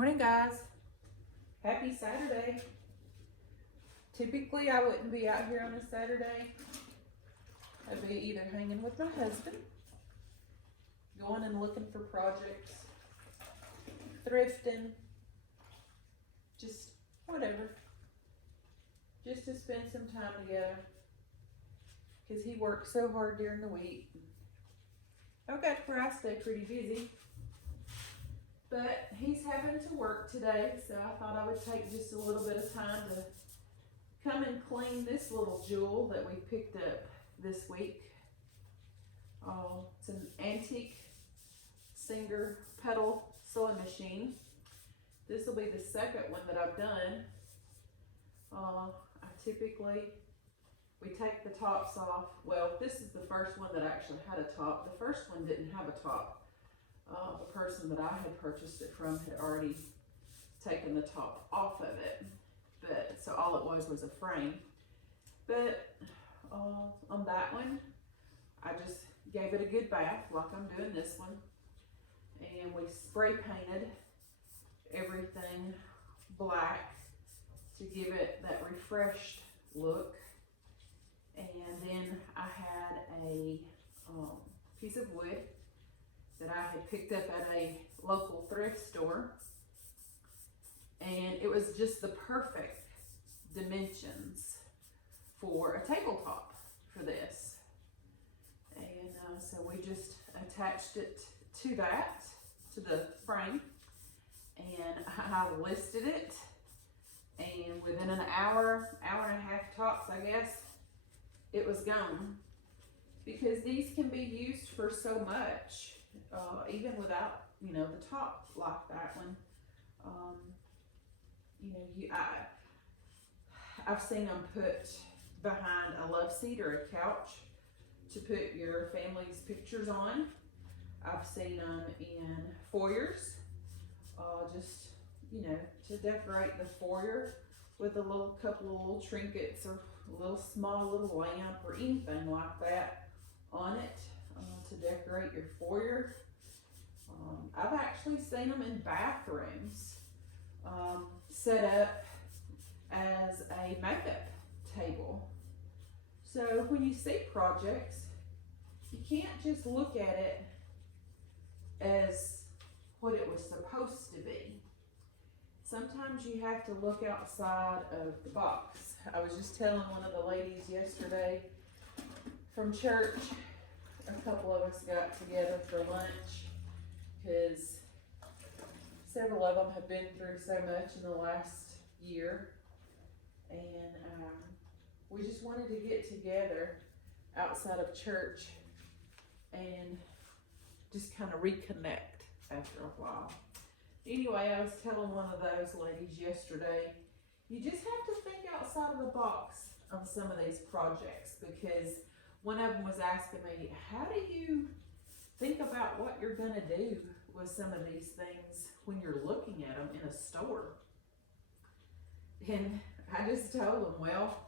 Morning, guys. Happy Saturday. Typically, I wouldn't be out here on a Saturday. I'd be either hanging with my husband, going and looking for projects, thrifting, just whatever. Just to spend some time together. Because he works so hard during the week. Okay, where I stay pretty busy. But he's having to work today, so I thought I would take just a little bit of time to come and clean this little jewel that we picked up this week. It's an antique Singer pedal sewing machine. This will be the second one that I've done. We take the tops off. Well, this is the first one that actually had a top. The first one didn't have a top. The person that I had purchased it from had already taken the top off of it, but so all it was a frame. But on that one, I just gave it a good bath like I'm doing this one, and we spray painted everything black to give it that refreshed look. And then I had a piece of wood that I had picked up at a local thrift store, and it was just the perfect dimensions for a tabletop for this. And so we just attached it to the frame, and I listed it, and within an hour and a half tops, I guess, it was gone. Because these can be used for so much. Even without, the top like that one. I've seen them put behind a love seat or a couch to put your family's pictures on. I've seen them in foyers, to decorate the foyer with a couple of little trinkets or a little small little lamp or anything like that on it. To decorate your foyer. I've actually seen them in bathrooms, set up as a makeup table. So when you see projects, you can't just look at it as what it was supposed to be. Sometimes you have to look outside of the box. I was just telling one of the ladies yesterday from church, a couple of us got together for lunch because several of them have been through so much in the last year, and we just wanted to get together outside of church and just kind of reconnect after a while. Anyway, I was telling one of those ladies yesterday, you just have to think outside of the box on some of these projects, because one of them was asking me, how do you think about what you're gonna do with some of these things when you're looking at them in a store? And I just told them, well,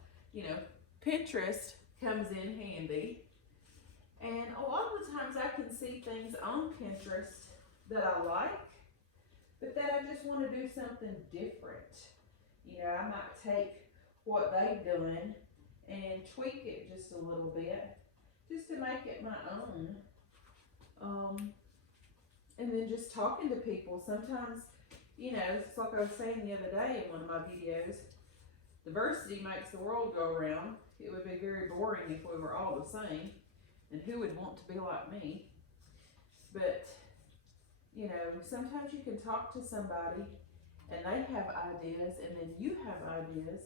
Pinterest comes in handy. And a lot of the times I can see things on Pinterest that I like, but that I just wanna do something different. I might take what they've done and tweak it just a little bit, just to make it my own. And then just talking to people. Sometimes, it's like I was saying the other day in one of my videos, diversity makes the world go around. It would be very boring if we were all the same, and who would want to be like me? But, sometimes you can talk to somebody and they have ideas, and then you have ideas.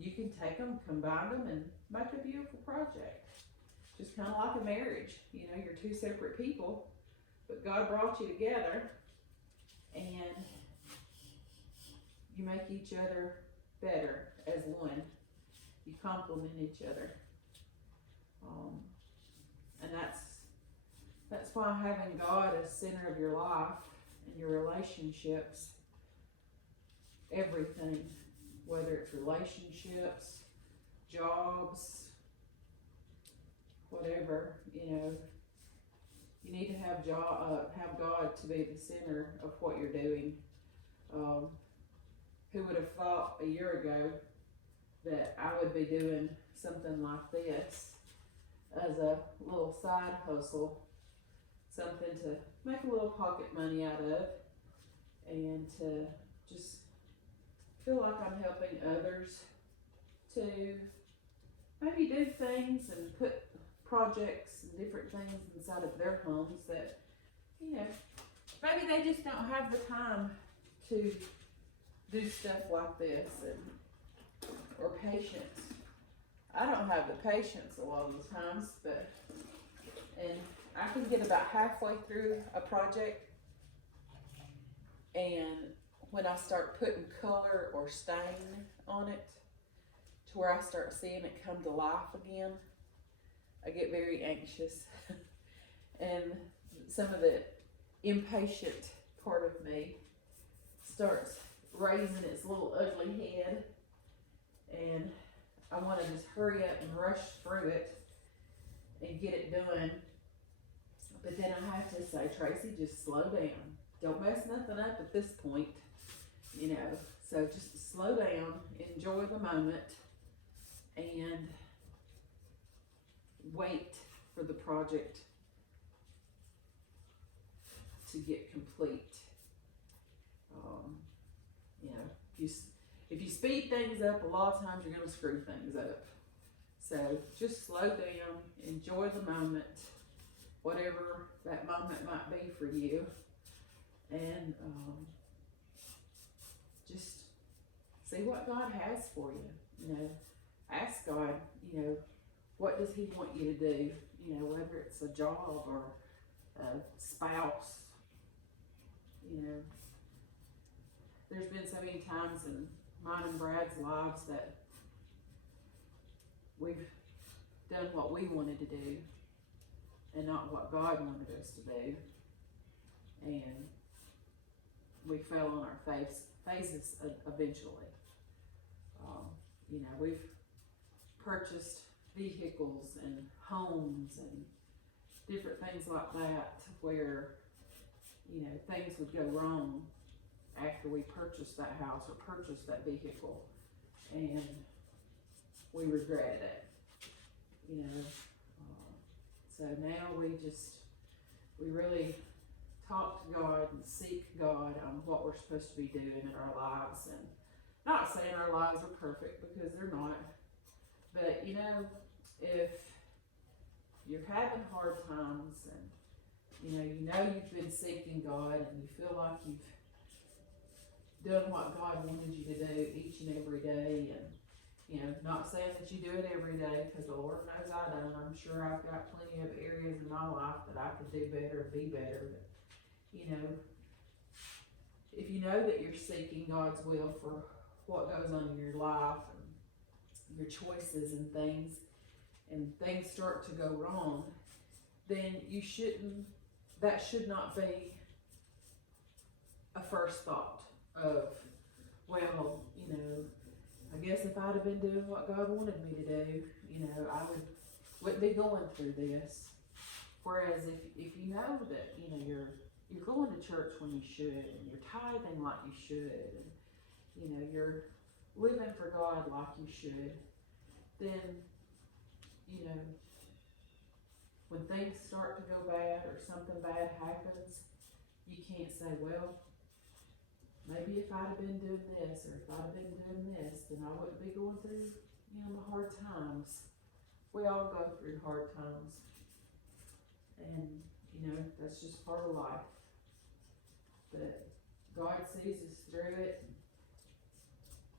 You can take them, combine them, and make a beautiful project. Just kind of like a marriage. You're two separate people, but God brought you together, and you make each other better as one. You complement each other. And that's why having God as center of your life and your relationships, everything, whether it's relationships, jobs, whatever, you need to have God to be the center of what you're doing. Who would have thought a year ago that I would be doing something like this as a little side hustle, something to make a little pocket money out of, and to just feel like I'm helping others to maybe do things and put projects and different things inside of their homes that, you know, maybe they just don't have the time to do stuff like this, and or patience. I don't have the patience a lot of the times, and I can get about halfway through a project, and when I start putting color or stain on it, to where I start seeing it come to life again, I get very anxious. And some of the impatient part of me starts raising its little ugly head, and I want to just hurry up and rush through it and get it done. But then I have to say, Tracy, just slow down. Don't mess nothing up at this point, you know. So just slow down, enjoy the moment, and wait for the project to get complete. You know, if you speed things up, a lot of times you're going to screw things up. So just slow down, enjoy the moment, whatever that moment might be for you, and just see what God has for you. You know, ask God, you know, what does He want you to do? You know, whether it's a job or a spouse, you know. There's been so many times in mine and Brad's lives that we've done what we wanted to do and not what God wanted us to do. And we fell on our faces eventually. You know, we've purchased vehicles and homes and different things like that where, you know, things would go wrong after we purchased that house or purchased that vehicle, and we regretted it, you know. So now we really talk to God and seek God on what we're supposed to be doing in our lives. And not saying our lives are perfect, because they're not, but you know, if you're having hard times and you know you've been seeking God and you feel like you've done what God wanted you to do each and every day, and you know, not saying that you do it every day, because the Lord knows I don't. I'm sure I've got plenty of areas in my life that I could do better and be better, but you know, if you know that you're seeking God's will for what goes on in your life and your choices and things start to go wrong, then that should not be a first thought of, well, you know, I guess if I'd have been doing what God wanted me to do, you know, I wouldn't be going through this. Whereas if you know that, you know, you're going to church when you should, and you're tithing like you should, and you know, you're living for God like you should, then, you know, when things start to go bad or something bad happens, you can't say, well, maybe if I'd have been doing this, or if I'd have been doing this, then I wouldn't be going through, you know, the hard times. We all go through hard times. And, you know, that's just part of life. But God sees us through it.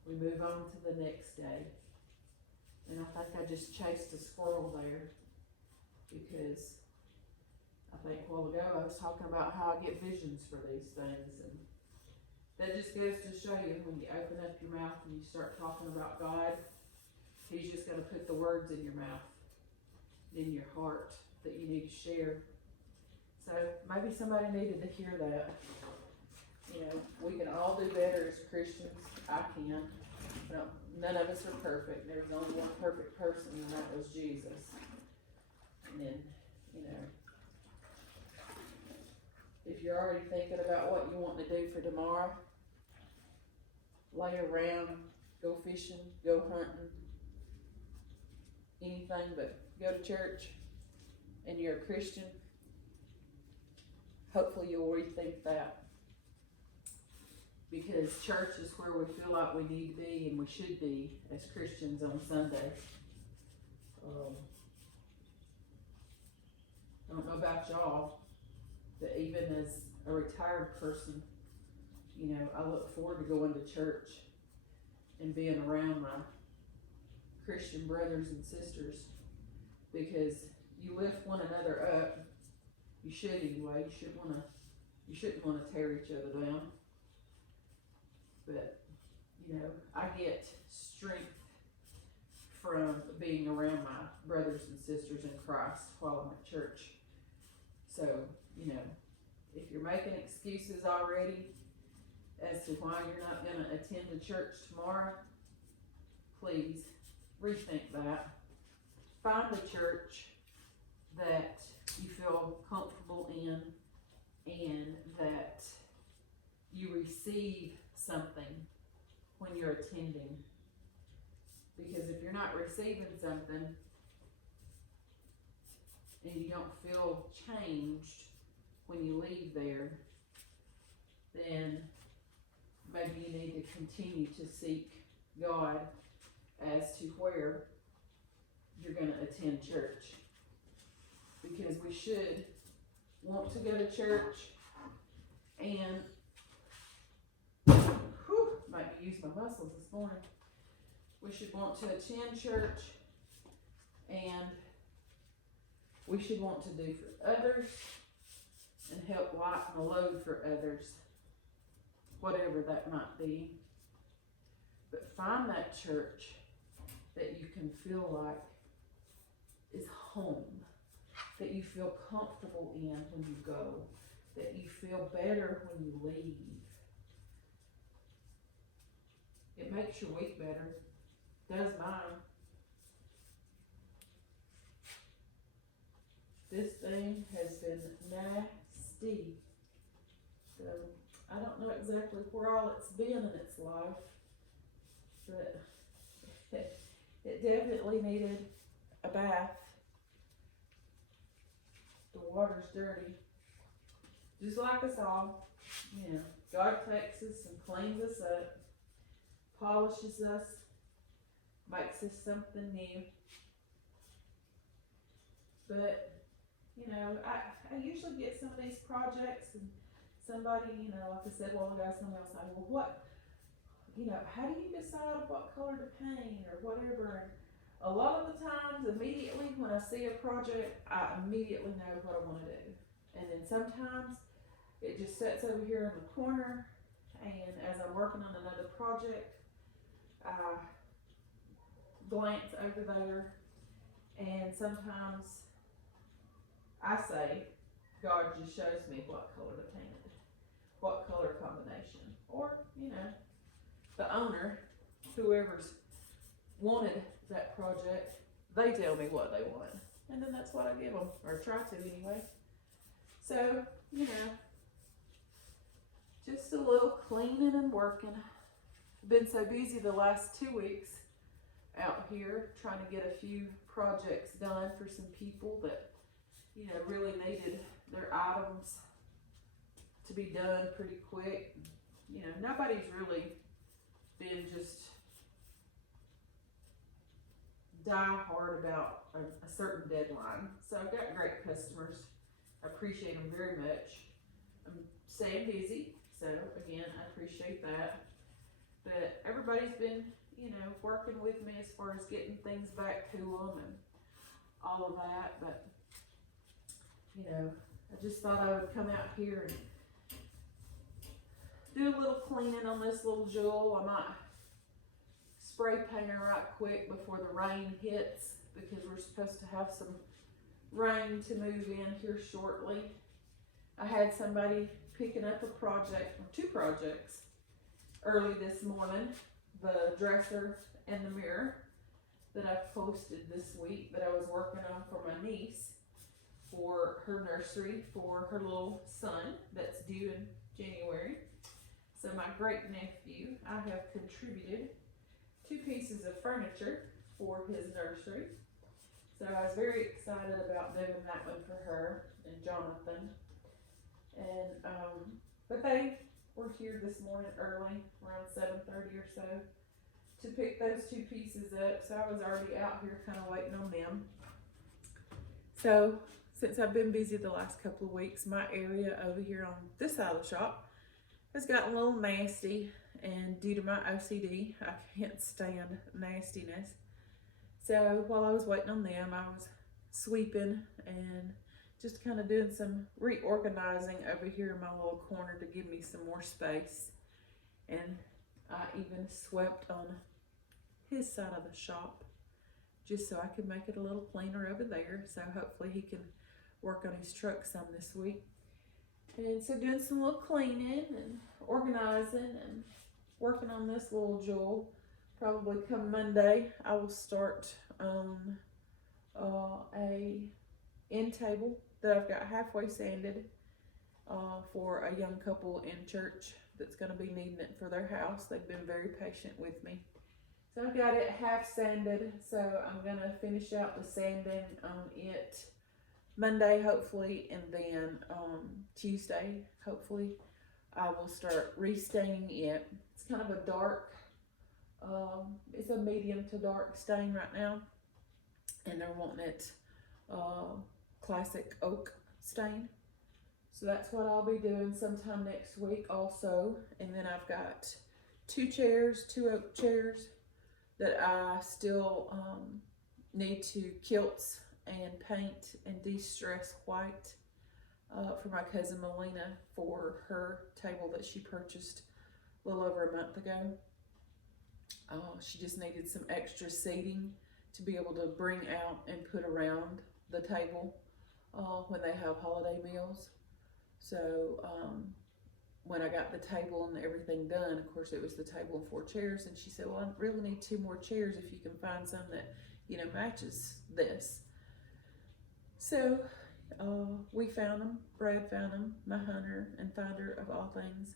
We move on to the next day. And I think I just chased a squirrel there, because I think a while ago I was talking about how I get visions for these things, and that just goes to show you, when you open up your mouth and you start talking about God, He's just going to put the words in your mouth, in your heart, that you need to share. So maybe somebody needed to hear that. You know, we can all do better as Christians. I can. No, none of us are perfect. There's only one perfect person, and that was Jesus. And then, you know, if you're already thinking about what you want to do for tomorrow, lay around, go fishing, go hunting, anything but go to church, and you're a Christian, hopefully you'll rethink that. Because church is where we feel like we need to be and we should be as Christians on Sunday. I don't know about y'all, but even as a retired person, you know, I look forward to going to church and being around my Christian brothers and sisters, because you lift one another up. You should anyway. You shouldn't want to tear each other down. But, you know, I get strength from being around my brothers and sisters in Christ while I'm at church. So, you know, if you're making excuses already as to why you're not going to attend the church tomorrow, please rethink that. Find a church that you feel comfortable in and that you receive something when you're attending. Because if you're not receiving something and you don't feel changed when you leave there, then maybe you need to continue to seek God as to where you're going to attend church. Because we should want to go to church and might use my muscles this morning. We should want to attend church and we should want to do for others and help lighten the load for others, whatever that might be. But find that church that you can feel like is home, that you feel comfortable in when you go, that you feel better when you leave. It makes your week better. Does mine. This thing has been nasty. So I don't know exactly where all it's been in its life, but it definitely needed a bath. The water's dirty. Just like us all. You know, God takes us and cleans us up, polishes us, makes us something new. But, you know, I usually get some of these projects and somebody, you know, like I said, well, I got somebody else say, well, what, you know, how do you decide what color to paint or whatever? And a lot of the times, immediately when I see a project, I immediately know what I want to do. And then sometimes it just sits over here in the corner, and as I'm working on another project, I glance over there, and sometimes I say, God just shows me what color to paint it, what color combination. Or, you know, the owner, whoever's wanted that project, they tell me what they want. And then that's what I give them, or try to anyway. So, you know, just a little cleaning and working. Been so busy the last 2 weeks out here trying to get a few projects done for some people that, you know, really needed their items to be done pretty quick. You know, nobody's really been just die hard about a certain deadline. So I've got great customers. I appreciate them very much. I'm staying busy, so again, I appreciate that. But everybody's been, you know, working with me as far as getting things back to them and all of that. But, you know, I just thought I would come out here and do a little cleaning on this little jewel. I might spray paint her right quick before the rain hits, because we're supposed to have some rain to move in here shortly. I had somebody picking up a project, or 2 projects, early this morning, the dresser and the mirror that I posted this week that I was working on for my niece for her nursery for her little son that's due in January. So my great nephew, I have contributed 2 pieces of furniture for his nursery. So I was very excited about doing that one for her and Jonathan. And but they were here this morning early, around 7:30 or so, to pick those 2 pieces up. So I was already out here kind of waiting on them. So since I've been busy the last couple of weeks, my area over here on this side of the shop has gotten a little nasty, and due to my OCD, I can't stand nastiness. So while I was waiting on them, I was sweeping and just kind of doing some reorganizing over here in my little corner to give me some more space. And I even swept on his side of the shop just so I could make it a little cleaner over there. So hopefully he can work on his truck some this week. And so doing some little cleaning and organizing and working on this little jewel. Probably come Monday, I will start on a end table that I've got halfway sanded for a young couple in church that's going to be needing it for their house. They've been very patient with me. So I've got it half sanded, so I'm going to finish out the sanding on it Monday, hopefully, and then Tuesday, hopefully, I will start restaining it. It's kind of a dark, it's a medium to dark stain right now, and they're wanting it classic oak stain. So that's what I'll be doing sometime next week also. And then I've got 2 oak chairs that I still need to kilt and paint and de-stress white for my cousin Melina for her table that she purchased a little over a month ago. She just needed some extra seating to be able to bring out and put around the table when they have holiday meals. So when I got the table and everything done, of course it was the table and 4 chairs, and she said, well, I really need 2 more chairs if you can find some that, you know, matches this. So we found them. Brad found them, my hunter and finder of all things,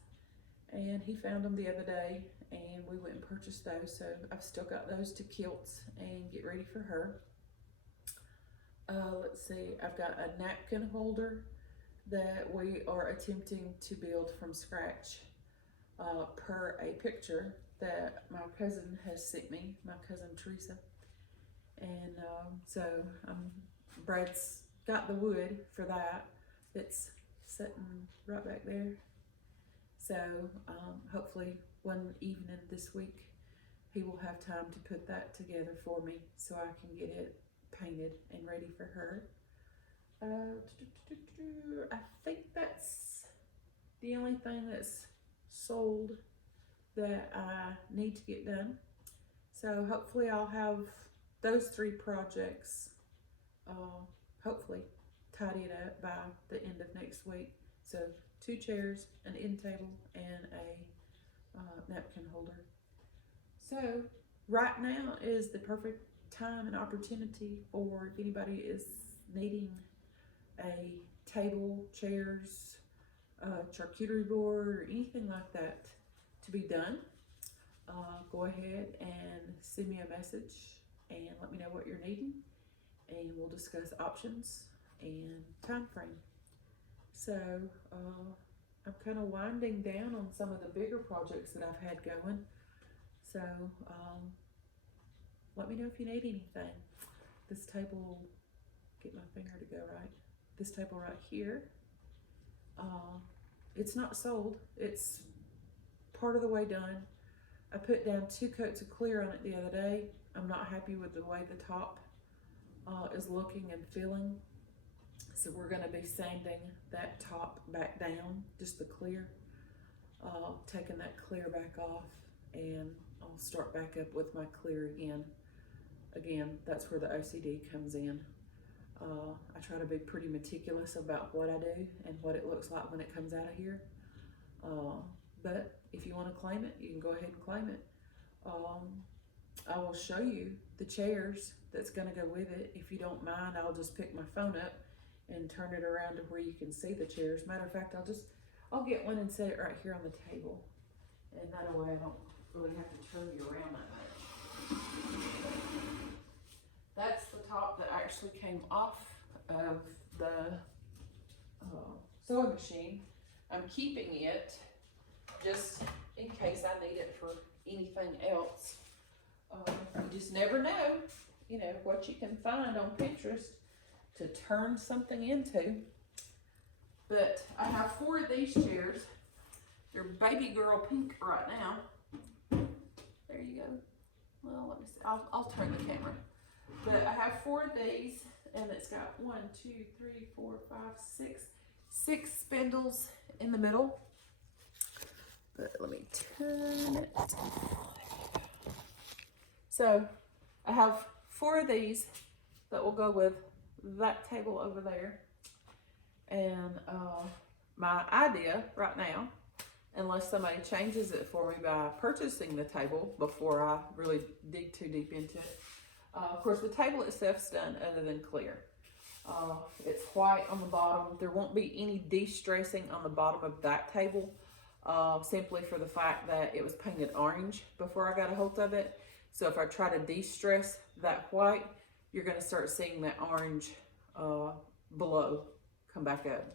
and he found them the other day, and we went and purchased those. So I've still got those to kilt and get ready for her. Let's see, I've got a napkin holder that we are attempting to build from scratch per a picture that my cousin has sent me, my cousin Teresa. And so Brad's got the wood for that. It's sitting right back there. So hopefully one evening this week he will have time to put that together for me so I can get it painted and ready for her. I think that's the only thing that's sold that I need to get done. So hopefully I'll have those 3 projects hopefully tidied up by the end of next week. So 2 chairs, an end table, and a napkin holder. So right now is the perfect time and opportunity for if anybody is needing a table, chairs, charcuterie board, or anything like that to be done. Go ahead and send me a message and let me know what you're needing, and we'll discuss options and time frame. So I'm kind of winding down on some of the bigger projects that I've had going. So let me know if you need anything. This table, get my finger to go right. This table right here, it's not sold. It's part of the way done. I put down 2 coats of clear on it the other day. I'm not happy with the way the top is looking and feeling. So we're gonna be sanding that top back down, just the clear, taking that clear back off, and I'll start back up with my clear again. Again, that's where the OCD comes in. I try to be pretty meticulous about what I do and what it looks like when it comes out of here. But if you want to claim it, you can go ahead and claim it. I will show you the chairs that's going to go with it. If you don't mind, I'll just pick my phone up and turn it around to where you can see the chairs. Matter of fact, I'll get one and set it right here on the table. And that way I don't really have to turn you around that much. That's the top that actually came off of the sewing machine. I'm keeping it just in case I need it for anything else. You just never know, you know, what you can find on Pinterest to turn something into. But I have 4 of these chairs. They're baby girl pink right now. There you go. Well, let me see. I'll turn the camera. But I have 4 of these, and it's got 1, 2, 3, 4, 5, 6 spindles in the middle. But let me turn it. So I have 4 of these that will go with that table over there. And my idea right now, unless somebody changes it for me by purchasing the table before I really dig too deep into it. Of course, the table itself's done other than clear. It's white on the bottom. There won't be any de-stressing on the bottom of that table, simply for the fact that it was painted orange before I got a hold of it. So if I try to de-stress that white, you're going to start seeing that orange below come back up.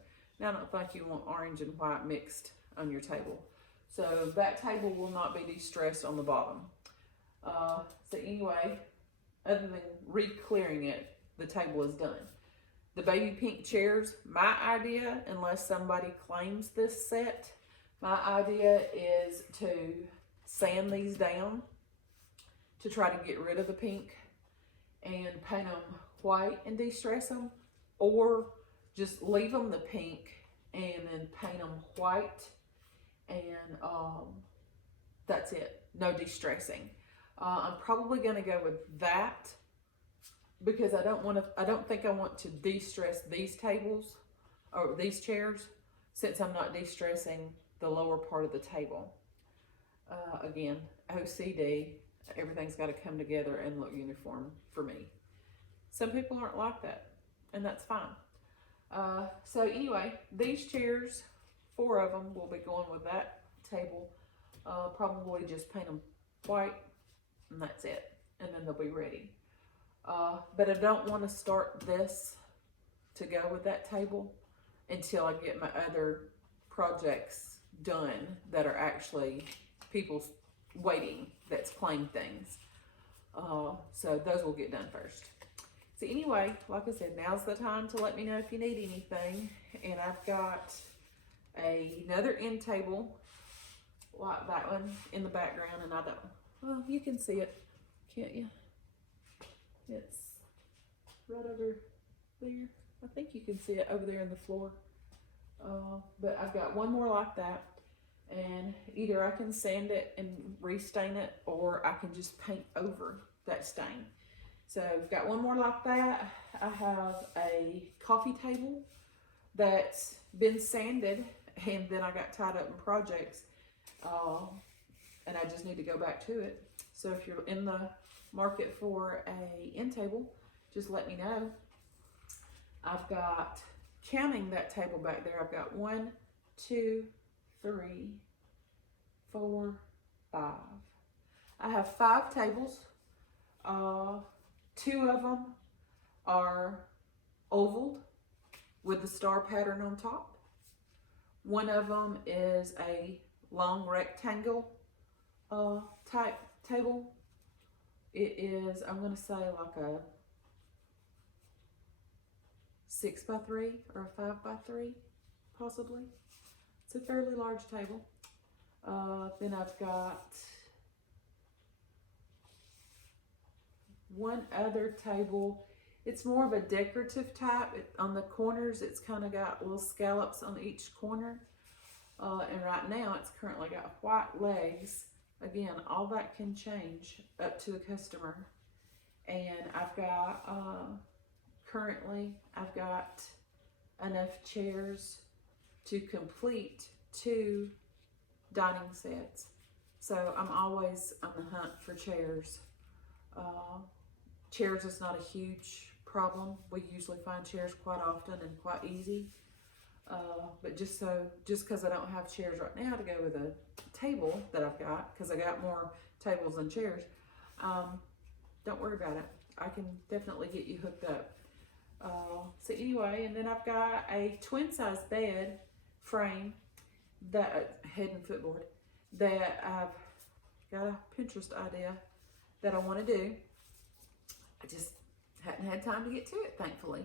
Now, I don't think you want orange and white mixed on your table. So that table will not be de-stressed on the bottom. So anyway, other than re-clearing it, the table is done. The baby pink chairs, my idea, unless somebody claims this set, my idea is to sand these down to try to get rid of the pink and paint them white and de-stress them, or just leave them the pink and then paint them white, and that's it. No de-stressing. I'm probably going to go with that because I don't think I want to de-stress these tables or these chairs, since I'm not de-stressing the lower part of the table. Again, OCD, everything's got to come together and look uniform for me. Some people aren't like that, and that's fine. So anyway, these chairs, 4 of them will be going with that table. Probably just paint them white, and that's it. And then they'll be ready. But I don't want to start this to go with that table until I get my other projects done that are actually people's waiting, that's plain things. So those will get done first. So anyway, like I said, now's the time to let me know if you need anything. And I've got another end table like that one in the background, and I don't, well, you can see it, can't you? It's right over there. I think you can see it over there in the floor. But I've got one more like that, and either I can sand it and restain it, or I can just paint over that stain. So I've got one more like that. I have a coffee table that's been sanded, and then I got tied up in projects, and I just need to go back to it. So if you're in the market for a end table, just let me know. I've got, counting that table back there, I've got 1, 2, 3, 4, 5. I have 5 tables. 2 of them are oval with the star pattern on top. 1 of them is a long rectangle type table. It is, I'm going to say, like a 6x3 or a 5x3, possibly. It's a fairly large table. Then I've got 1 other table. It's more of a decorative type. On the corners, it's kind of got little scallops on each corner. And right now, it's currently got white legs. Again, all that can change up to the customer. And I've got, currently, I've got enough chairs to complete 2 dining sets. So I'm always on the hunt for chairs. Chairs is not a huge problem. We usually find chairs quite often and quite easy. But just because I don't have chairs right now to go with a table, people that I've got, because I got more tables and chairs, don't worry about it. I can definitely get you hooked up. So anyway, and then I've got a twin size bed frame, that head and footboard, that I've got a Pinterest idea that I want to do. I just hadn't had time to get to it, thankfully.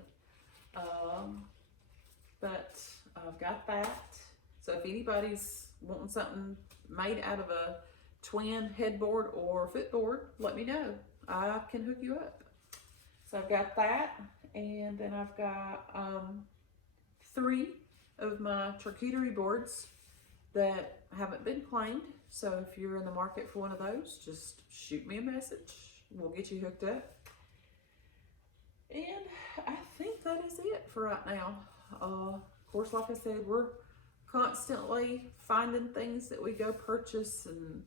But I've got that. So if anybody's wanting something made out of a twin headboard or footboard, let me know. I can hook you up. So I've got that, and then I've got 3 of my charcuterie boards that haven't been claimed. So if you're in the market for one of those, just shoot me a message. We'll get you hooked up. And I think that is it for right now. Of course, like I said, we're constantly finding things that we go purchase, and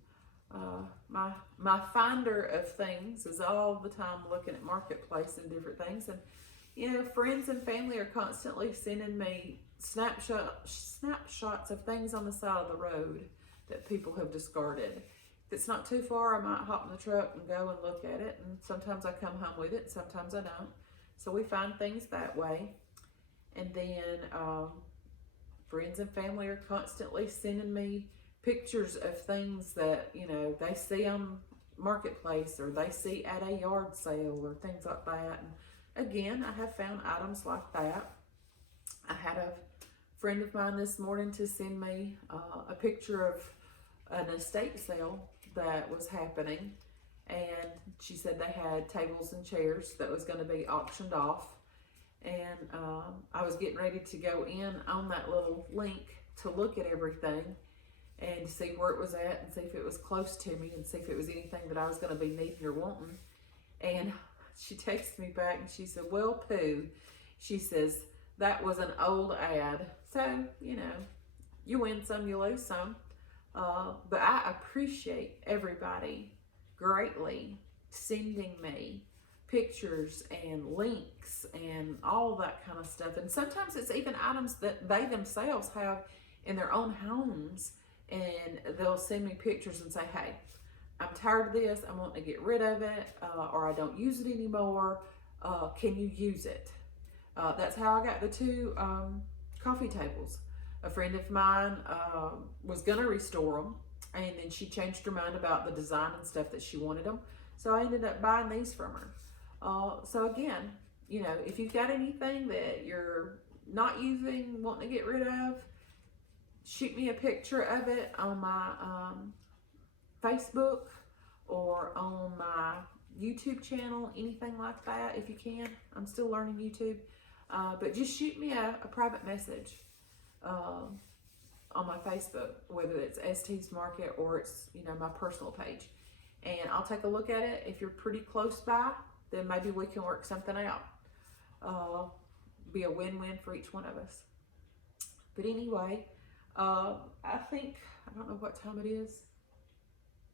my finder of things is all the time looking at Marketplace and different things. And you know, friends and family are constantly sending me snapshots of things on the side of the road that people have discarded. If it's not too far, I might hop in the truck and go and look at it, and sometimes I come home with it, and sometimes I don't. So we find things that way. And then friends and family are constantly sending me pictures of things that, you know, they see on Marketplace, or they see at a yard sale, or things like that. And again, I have found items like that. I had a friend of mine this morning to send me a picture of an estate sale that was happening, and she said they had tables and chairs that was going to be auctioned off. And I was getting ready to go in on that little link to look at everything and see where it was at, and see if it was close to me, and see if it was anything that I was going to be needing or wanting. And she texted me back and she said, "Well, Pooh," she says, "that was an old ad." So, you know, you win some, you lose some. But I appreciate everybody greatly sending me pictures and links and all that kind of stuff. And sometimes it's even items that they themselves have in their own homes, and they'll send me pictures and say, "Hey, I'm tired of this, I want to get rid of it, or I don't use it anymore, can you use it?" That's how I got the 2 coffee tables. A friend of mine was going to restore them, and then she changed her mind about the design and stuff that she wanted them. So I ended up buying these from her. So again, you know, if you've got anything that you're not using, wanting to get rid of, shoot me a picture of it on my Facebook or on my YouTube channel, anything like that, if you can. I'm still learning YouTube. But just shoot me a private message on my Facebook, whether it's ST's Market or it's, you know, my personal page. And I'll take a look at it. If you're pretty close by, then maybe we can work something out. Be a win-win for each one of us. But anyway, I think, I don't know what time it is.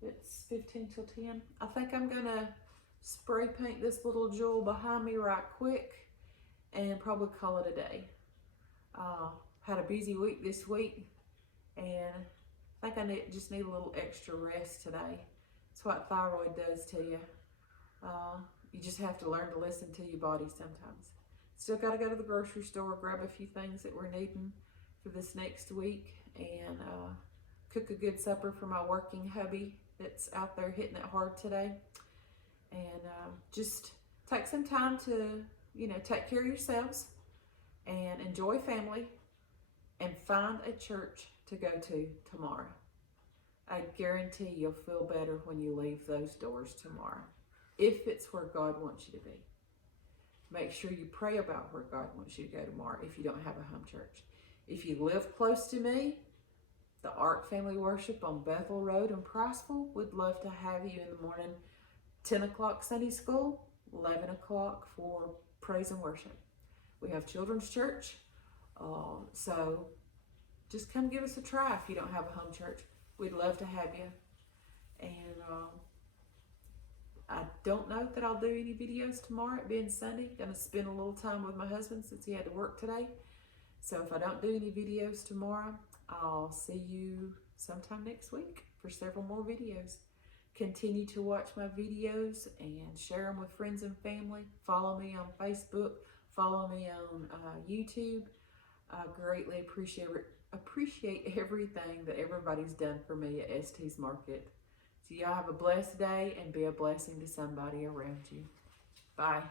It's 15 till 10. I think I'm gonna spray paint this little jewel behind me right quick and probably call it a day. Had a busy week this week, and I think I just need a little extra rest today. It's what thyroid does to you. You just have to learn to listen to your body sometimes. Still got to go to the grocery store, grab a few things that we're needing for this next week, and cook a good supper for my working hubby that's out there hitting it hard today. And just take some time to, you know, take care of yourselves and enjoy family, and find a church to go to tomorrow. I guarantee you'll feel better when you leave those doors tomorrow, if it's where God wants you to be. Make sure you pray about where God wants you to go tomorrow if you don't have a home church. If you live close to me, the Ark Family Worship on Bethel Road in Priceville would love to have you in the morning. 10 o'clock Sunday school, 11 o'clock for praise and worship. We have children's church, so just come give us a try if you don't have a home church. We'd love to have you. And I don't know that I'll do any videos tomorrow, it being Sunday. Gonna spend a little time with my husband since he had to work today. So if I don't do any videos tomorrow, I'll see you sometime next week for several more videos. Continue to watch my videos and share them with friends and family. Follow me on Facebook. Follow me on YouTube. I greatly appreciate everything that everybody's done for me at ST's Market. So y'all have a blessed day and be a blessing to somebody around you. Bye.